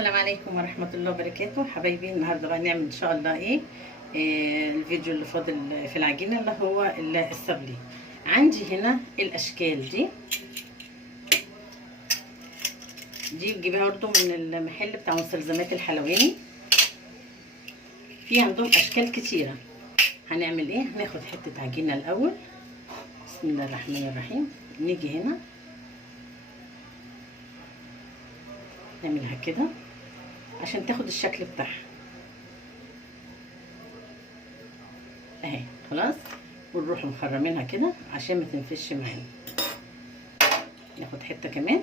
السلام عليكم ورحمة الله وبركاته حبايبي. النهارده بقى نعمل ان شاء الله الفيديو اللي فاضل في العجينة اللي هو السابلي. عندي هنا الاشكال دي بجيبها برضو من المحل بتاع مستلزمات الحلواني، في عندهم اشكال كتيرة. هنعمل ايه؟ هناخد حتة عجينة الاول. بسم الله الرحمن الرحيم. نيجي هنا نعملها كده عشان تاخد الشكل بتاعها اهي. خلاص، ونروح مخرمينها كده عشان ما تنفش معانا. ناخد حته كمان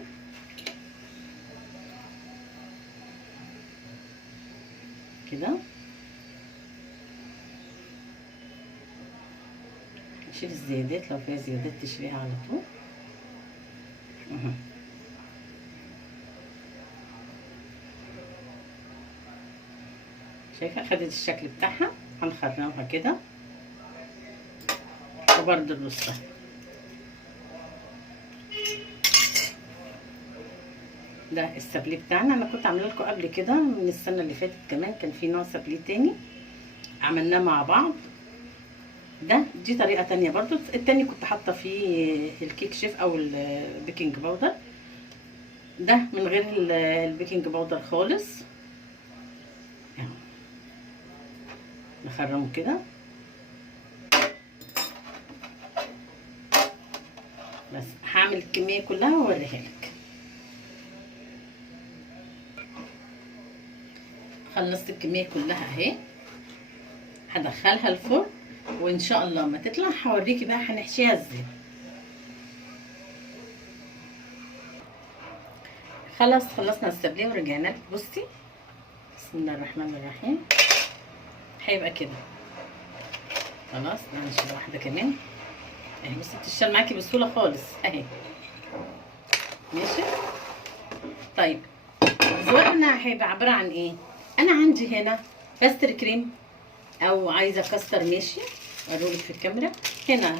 كده، نشيل الزيادات، لو فيها زيادات تشيليها على طول. شايفه خدت الشكل بتاعها. هنخرمها كده وبرده نرصها. ده السابلي بتاعنا. انا كنت عامله لكم قبل كده من السنه اللي فاتت كمان، كان في نوع سابلي تاني عملناه مع بعض. دي طريقه تانية برضو. التاني كنت حاطه فيه الكيك شيف او البيكنج باودر، ده من غير البيكنج باودر خالص. نخرمه كده بس. هعمل الكميه كلها واوريها لك. خلصت الكميه كلها اهي. هدخلها الفرن وان شاء الله ما تطلع هوريكي بقى هنحشيها ازاي. خلصنا السابليه ورجعنا لك. بصي، بسم الله الرحمن الرحيم. هيبقى كده. خلاص نشيل واحده كمان اهي. بصي بتشتغل معاكي بسهوله خالص اهي. ماشي. طيب زورنا هيبقى عباره عن ايه؟ انا عندي هنا باستر كريم او عايزه كاستر، ماشي اوريلك في الكاميرا. هنا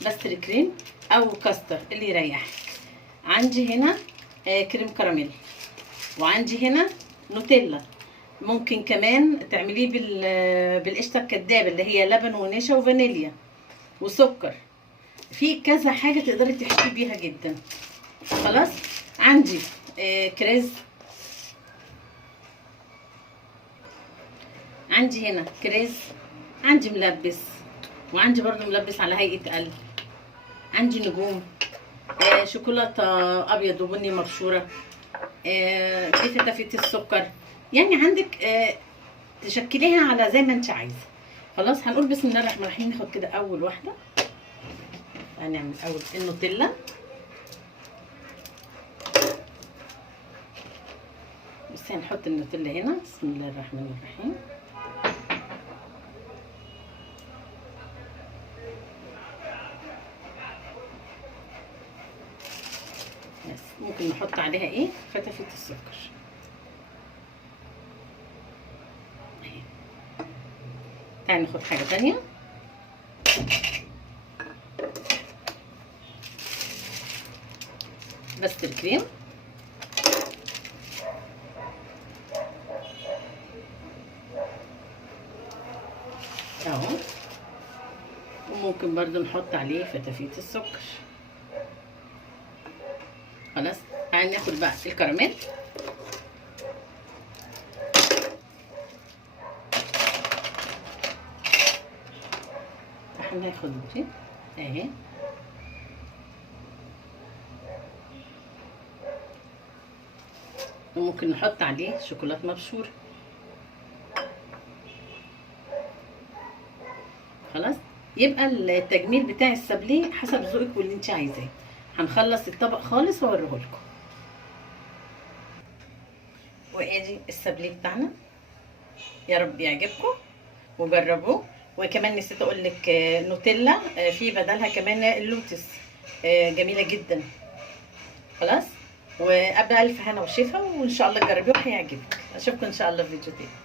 باستر كريم او كاستر اللي يريحك. عندي هنا كريم كراميل، وعندي هنا نوتيلا. ممكن كمان تعمليه بالقشطه الكدابه اللي هي لبن ونشا وفانيليا وسكر. في كذا حاجه تقدري تحشي بيها جدا. خلاص. عندي كريز، عندي هنا كريز، عندي ملبس، وعندي برضو ملبس على هيئه قلب. عندي نجوم، شوكولاته ابيض وبني مبشوره، دي فتافيت السكر. يعني عندك تشكليها على زي ما انت عايزه. خلاص هنقول بسم الله الرحمن الرحيم. ناخد كده اول واحده. هنعمل اول النوتيلا. بس هنحط النوتيلا هنا. بسم الله الرحمن الرحيم. بس ممكن نحط عليها ايه؟ فتافيت السكر. تعالي ناخد حاجه تانية. بس الكريم اهو، وممكن برضو نحط عليه فتافيت السكر. خلاص. تعالي ناخد بقى الكراميل. هناخد دي اهي. وممكن نحط عليه شوكولاته مبشوره. خلاص. يبقى التجميل بتاع السابليه حسب ذوقك واللي انت عايزاه. هنخلص الطبق خالص واوريه لكم. وادي السابليه بتاعنا. يا رب يعجبكم وجربوه. وكمان نسيت اقول لك نوتيلا في بدلها كمان اللوتس، جميله جدا. خلاص. وقبل الف هنا وشفا، وان شاء الله تجربيه وهيعجبك. اشوفكم ان شاء الله في فيديو تاني.